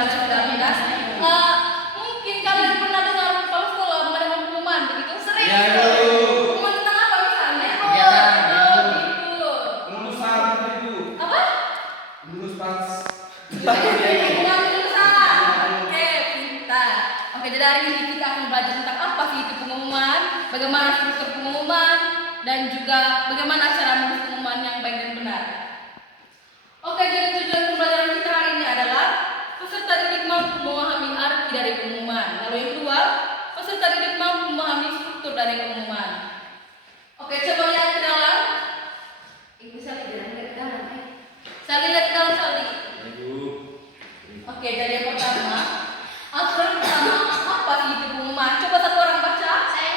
kalian sudah pindah. Mungkin kalian pernah dengar kepala sekolah mengadakan pengumuman begitu? Sering. Ya, Bu. Pengumuman tentang apa misalnya? Lulusan itu. Apa? Lulus pas. Pengumuman lulusan. Oke, pintar. Oke, jadi hari ini kita akan belajar tentang apa sih itu pengumuman, bagaimana struktur pengumuman, dan juga bagaimana cara menulis pengumuman yang baik dan benar. Oke, jadi tujuan pembelajaran kita hari ini adalah peserta didik mampu memahami arti dari pengumuman. Lalu yang kedua, peserta didik mampu memahami struktur dari pengumuman. Oke, coba lihat ke dalam. Ibu Sali lihat ke dalam. Sali lihat ke dalam Sali. Oke, jadi yang pertama, aturan pertama apa sih itu pengumuman? Coba satu orang baca. Saya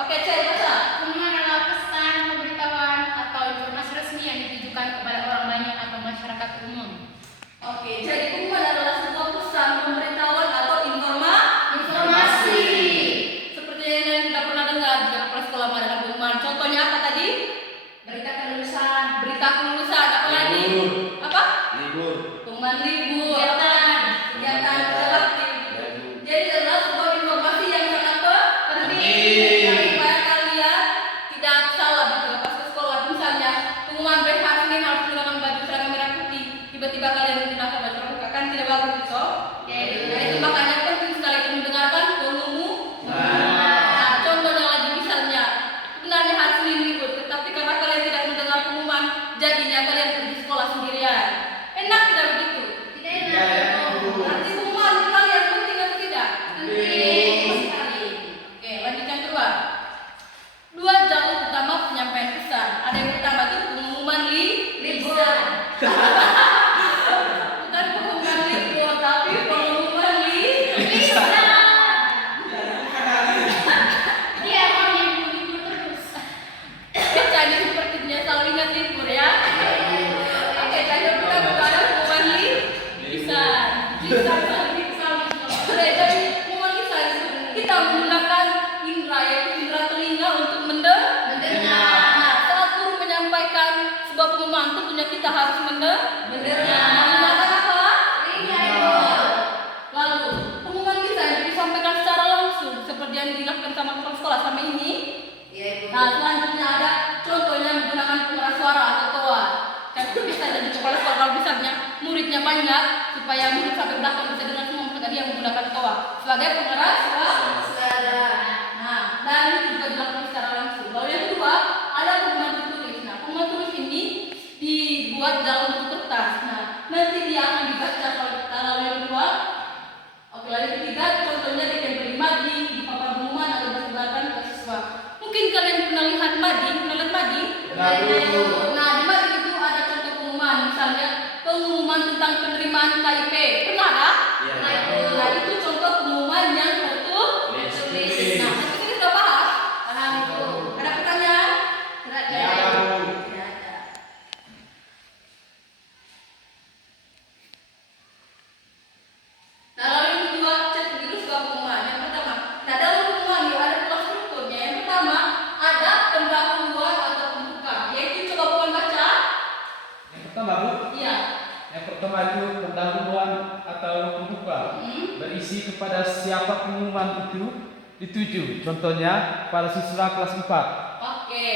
Oke, saya baca. pengumuman adalah pesan, pemberitahuan atau informasi resmi yang ditujukan kepada orang banyak atau masyarakat umum. Oke, jadi pengumuman adalah sebuah pesan, pemberitahuan atau Informasi. seperti yang kita pernah dengar di kepala sekolah mengadakan pengumuman. Contohnya apa tadi? Berita kelulusan, Berita kelulusan. Apa lagi? Apa? Libur. Pengumuman libur. kegiatan Kerja bakti. Jadi adalah sebuah informasi yang sangat penting. Nah, supaya kalian tidak salah gitu pas ke sekolah. Misalnya pengumuman BH Senin harus menggunakan baju seragam merah putih. Tiba-tiba kalian menggunakan baju terbuka, kan tidak bagus gitu. Nah, itu makanya penting sekali kita mendengarkan pengumuman. Nah, contohnya lagi misalnya sebenarnya hari Senin libur, tetapi karena kalian tidak mendengar pengumuman, jadinya kalian pergi sekolah sendirian. Enak tidak begitu? Tidak enak. Arti pengumuman di kalian penting atau tidak? Penting sekali. Oke, lanjut yang kedua. Dua jalur utama penyampaian pesan. Ada yang pertama itu pengumuman libur. Bukan pengumuman libur, tapi pengumuman liburan. Dia mau yang libur terus. Jadi sepertinya selalu ingat libur ya. Oke, jadi kita ada pengumuman lisan. Jadi pengumuman lisan kita menggunakan indera yaitu indera telinga untuk mendengar. Nah, saat guru menyampaikan sebuah pengumuman tentunya kita harus mendengar. Menggunakan apa? Lalu pengumuman lisan disampaikan secara langsung seperti yang dilakukan sama kepala sekolah sama ini. Nah, selanjutnya ada contohnya menggunakan pengeras suara atau toa. Dan itu bisa jadi kepala sekolah kalau misalnya muridnya banyak supaya murid sampai belakang bisa dengar semua maka dia menggunakan toa sebagai pengeras suara. Nah, dan itu juga dilakukan secara langsung. Lalu yang kedua ada pengumuman tertulis. Nah, pengumuman tertulis ini dibuat dalam bentuk kertas. Nah, nanti dia akan dibaca. Lalu yang kedua, oke, lalu yang ketiga contohnya ditempel di mading, di papan pengumuman atau disebarkan ke siswa. Mungkin kalian pernah lihat mading, Nah, di mading itu ada contoh pengumuman, misalnya pengumuman tentang penerimaan KIP. Pernah tak? Nah, itu contoh pengumuman yang tertulis. Nah, nanti kita sudah bahas. Ada pertanyaan? Tidak ada. Nah, lalu yang kedua, cek begitu sebuah pengumuman. Yang pertama, nah dalam pengumuman itu ada pula strukturnya. Yang pertama, ada pendahuluan atau pembuka. Yaitu coba bukan baca. Yang pertama, Bu. Iya. Yang pertama itu pendahuluan atau pembuka. Berisi kepada siapa pengumuman itu dituju. Contohnya pada siswa kelas 4. Oke.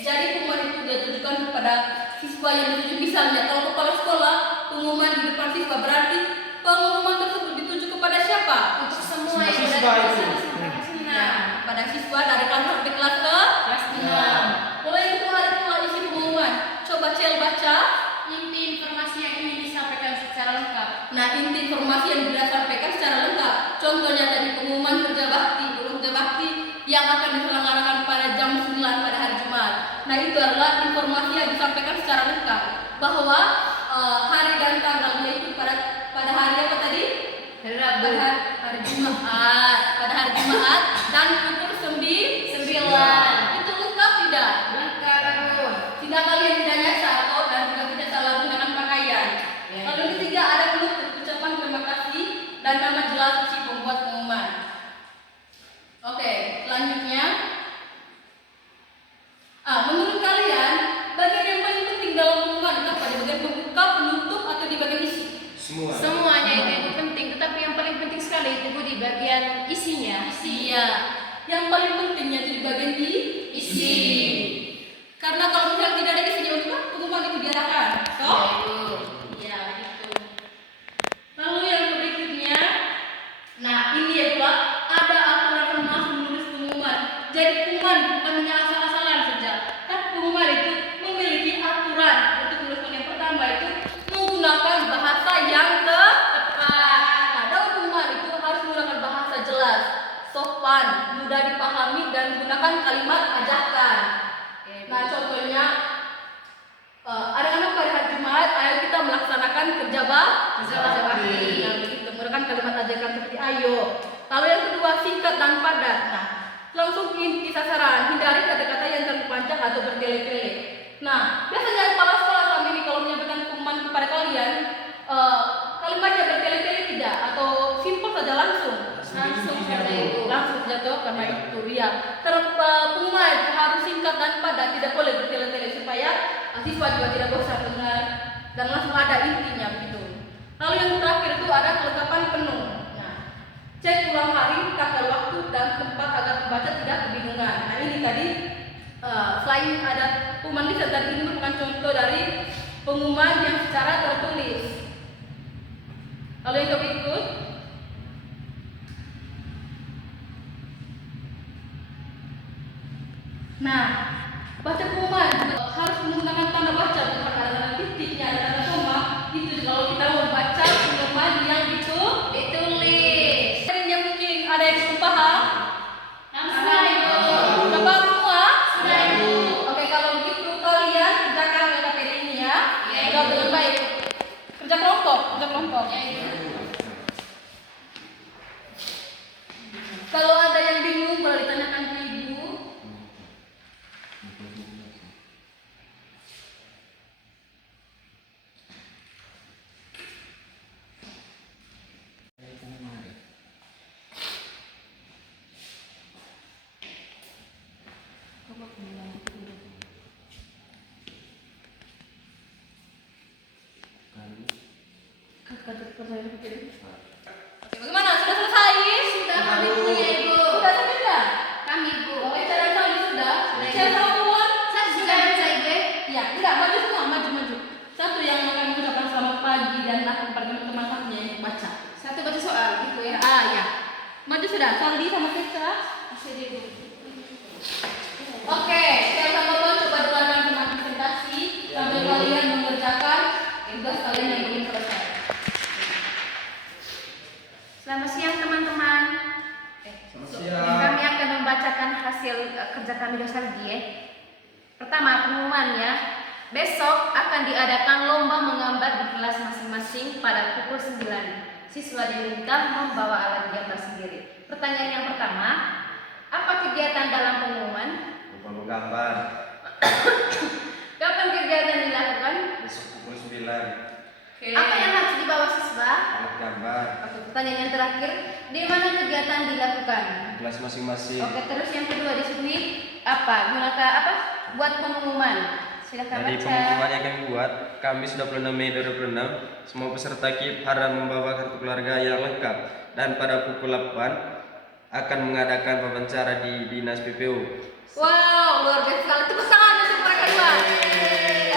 Jadi pengumuman itu ditujukan kepada siswa yang dituju. Misalnya kalau kepala sekolah pengumuman di depan siswa berarti pengumuman tersebut dituju kepada siapa? Untuk semua yang Siswa berada di itu. kelas sampai kelas 6. Nah, pada siswa dari kelas sampai kelas Kelas 6. Kalau yang kedua ada pula isi pengumuman. Coba Cel baca. Inti informasi yang ingin disampaikan secara lengkap. Nah, inti informasi yang disampaikan secara lengkap. Contohnya tadi pengumuman kerja bakti yang akan diselenggarakan pada jam 9 pada hari Jumat. Nah, itu adalah informasi yang disampaikan secara lengkap bahwa hari dan tanggalnya itu pada hari apa tadi? Hari Jumat. Pada hari Jumat dan pukul 9. Itu lengkap tidak? Lengkap. Tidak kalian tidak nyasar atau dan juga tidak salah gunakan pakaian. Lalu yang ketiga ada penutup ucapan terima kasih dan nama jelas si pembuat pengumuman. Oke, selanjutnya. Menurut kalian bagian yang paling penting dalam pengumuman itu apa? Di bagian pembuka, penutup atau di bagian isi? Semua. Semuanya itu yang penting, tetapi ya? Iya. Yang paling pentingnya itu di bagian di isi. Karena kalau misalnya tidak ada isinya, untuk pengumuman itu diadakan. So? Iya, gitu. Lalu yang berikutnya, nah ini ya Pak, ada aturan rumah menulis pengumuman. Jadi pengumuman bukan hanya asal-asalan saja. Tapi pengumuman itu memiliki aturan. Untuk tulisan yang pertama itu menggunakan bahasa yang tepat. Nah, dalam pengumuman itu harus menggunakan bahasa jelas, sopan, mudah dipahami dan menggunakan kalimat ajakan. Nah, contohnya anak-anak pada hari Jumat, ayo kita melaksanakan kerja bakti. Nah, begitu menggunakan kalimat ajakan seperti ayo. Lalu yang kedua, singkat dan padat. Nah, langsung inti sasaran, hindari kata-kata yang terlalu panjang atau bertele-tele. Nah, biasanya kepala sekolah selama ini kalau menyampaikan pengumuman kepada kalian, kalimatnya bertele-tele tidak atau simpel saja langsung jatuh karena itu ya. Pengumuman harus singkat dan padat, tidak boleh bertele-tele supaya siswa juga tidak bosan dengar dan langsung ada intinya begitu. Lalu yang terakhir itu ada kelengkapan penuh. Nah, cek ulang hari, tanggal, waktu dan tempat agar pembaca tidak kebingungan. Nah, ini tadi selain ada pengumuman lisan, dan ini merupakan contoh dari pengumuman yang secara tertulis. Lalu yang berikut, nah, baca pengumuman harus menggunakan tanda baca, bukan ada tanda titiknya, ada tanda koma. Itu kalau kita membaca pengumuman yang ditulis. Sebenarnya mungkin ada yang belum paham. Sudah Ibu. Sudah paham semua? Sudah Ibu. Oke, kalau begitu kalian kerjakan LKPD ini ya. Sudah dengan baik. Kerja kelompok. Kalau ada yang bingung boleh ditanyakan ke Ibu. Oke, bagaimana? Sudah selesai? Sudah kami punya Ibu. Sudah sampai sudah? Kami Ibu. Oke, cara kali sudah. Sudah. Saya sama Puan. Saya sudah baca Ibu. Ya, tidak, maju semua, maju. Satu yang akan mengucapkan selamat pagi dan akan pada teman-teman yang baca. Satu baca soal gitu ya. Ya. Maju sudah, Saldi sama Sestra. Sudah Ibu. Oke, saya sama Puan coba dengarkan tentang presentasi sambil kalian mengerjakan tugas kalian yang belum selesai. Selamat siang teman-teman. Kami akan membacakan hasil kerja kami Saldi ya. Pertama, pengumumannya. Besok akan diadakan lomba menggambar di kelas masing-masing pada pukul 9. Siswa diminta membawa alat gambar sendiri. Pertanyaan yang pertama, apa kegiatan dalam pengumuman? Lomba menggambar Kapan kegiatan dilakukan? besok pukul 9. Apa yang harus dibawa siswa? Alat gambar Oke, pertanyaan yang terakhir, di mana kegiatan dilakukan? di kelas masing-masing. Oke, terus yang kedua di sini apa? Gunakan apa? Buat pengumuman. Silakan Dari baca. pengumuman yang kami buat, Kamis 26 Mei 2006, semua peserta KIP harus membawa kartu keluarga yang lengkap, dan pada pukul 8 akan mengadakan wawancara di Dinas PPU. Wow, luar biasa sekali. Tepuk tangan untuk mereka dua.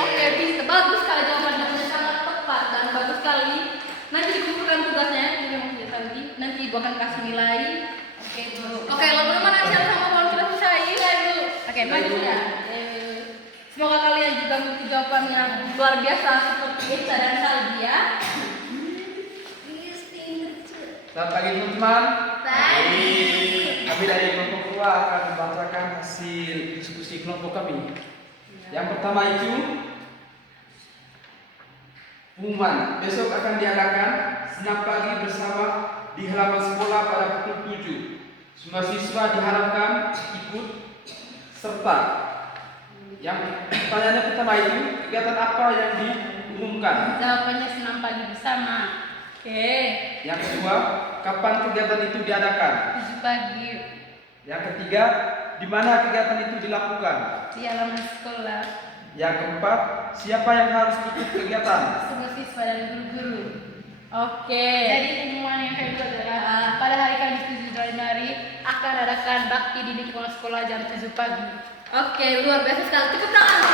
Oke, bisa. Bagus sekali jawabannya, sangat tepat dan bagus sekali. Nanti dikumpulkan tugasnya, nanti Ibu akan kasih nilai. Oke, lalu bagaimana Cel sama Paul sudah selesai? Oke, maju sudah. Semoga kalian juga memiliki jawaban yang luar biasa seperti Eca dan Saldi ya. Selamat pagi teman-teman. Pagi. Kami dari kelompok 2 akan membacakan hasil diskusi kelompok kami. Yang pertama itu pengumuman. Besok akan diadakan senam pagi bersama di halaman sekolah pada pukul 7. Semua siswa diharapkan ikut serta. Yang pertanyaannya pertama itu, kegiatan apa yang diumumkan? Jawabannya senam pagi bersama. Oke. Yang kedua, kapan kegiatan itu diadakan? 7 pagi Yang ketiga, di mana kegiatan itu dilakukan? di halaman sekolah. Yang keempat, siapa yang harus ikut kegiatan? Semua siswa dan guru-guru. Oke. Jadi pengumuman yang kedua adalah pada hari Kamis 7 Januari akan adakan bakti di lingkungan sekolah jam 7 pagi. Oke, luar biasa sekali. Tepuk tangan.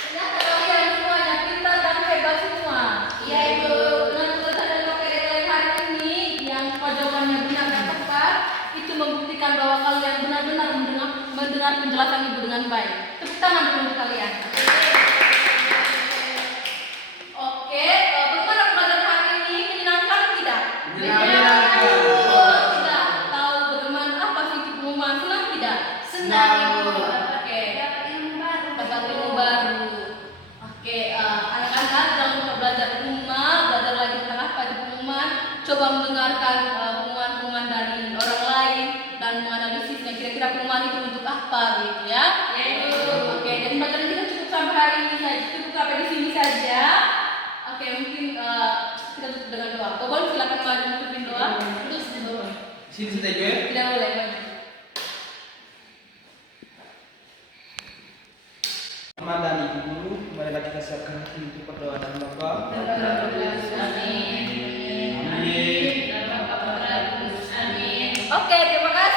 Ternyata kalian semuanya pintar dan hebat semua. Iya, Ibu. Dengan tulisan dan materi hari ini yang jawabannya benar dan tepat, itu membuktikan bahwa kalian benar-benar mendengar penjelasan Ibu dengan baik. Tepuk tangan dulu untuk kalian. Oke, bagaimana pelajaran hari ini? Menyenangkan tidak? Menyenangkan. Oh, tidak. Tahu bagaimana apa sih itu pengumuman? Senang tidak? Senang, Ibu. Oke. Dapat ilmu baru. Dapat ilmu baru. Oke, anak-anak jangan lupa belajar di rumah, belajar lagi tentang apa itu pengumuman. Coba mendengarkan pengumuman-pengumuman dari orang lain dan menganalisisnya. Kira-kira pengumuman itu untuk apa gitu ya? Oke, jadi pelajaran kita cukup sampai hari ini saja. Cukup sampai di sini saja. Oke, mungkin kita tutup dengan doa. Kobol silakan maju tutupin doa. Terus doa. Sini saja gue. Tidak boleh maju. Mama dan Ibu Guru, marilah kita siapkan hati untuk berdoa dan Bapak. Amin. Amin. Oke, terima kasih.